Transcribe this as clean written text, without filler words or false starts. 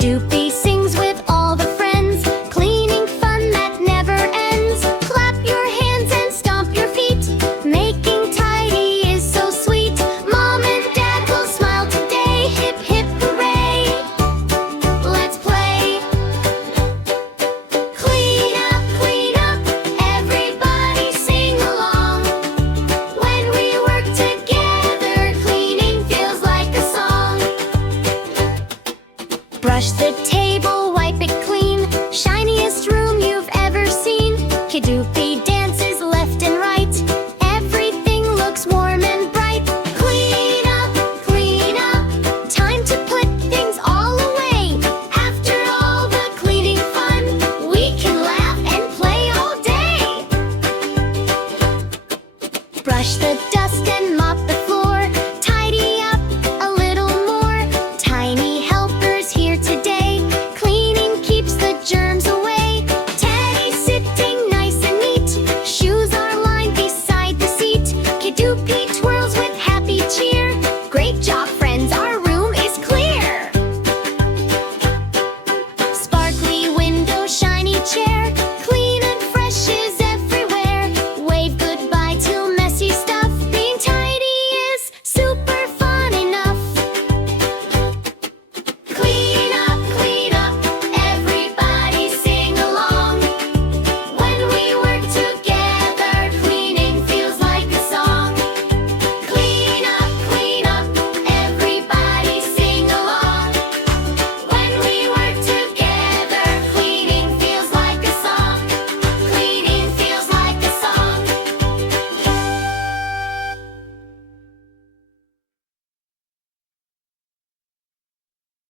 Kidoopy sings with all the friends, cleaning fun that never ends. Clap your hands and stomp your feet, making tidy is so sweet. Mom and Dad will smile today, hip hip hooray. Let's play. Clean up, everybody sing along. When we work together, cleaning feels like a song. Brush the table, wipe it clean, shiniest room you've ever seen. Kidoopy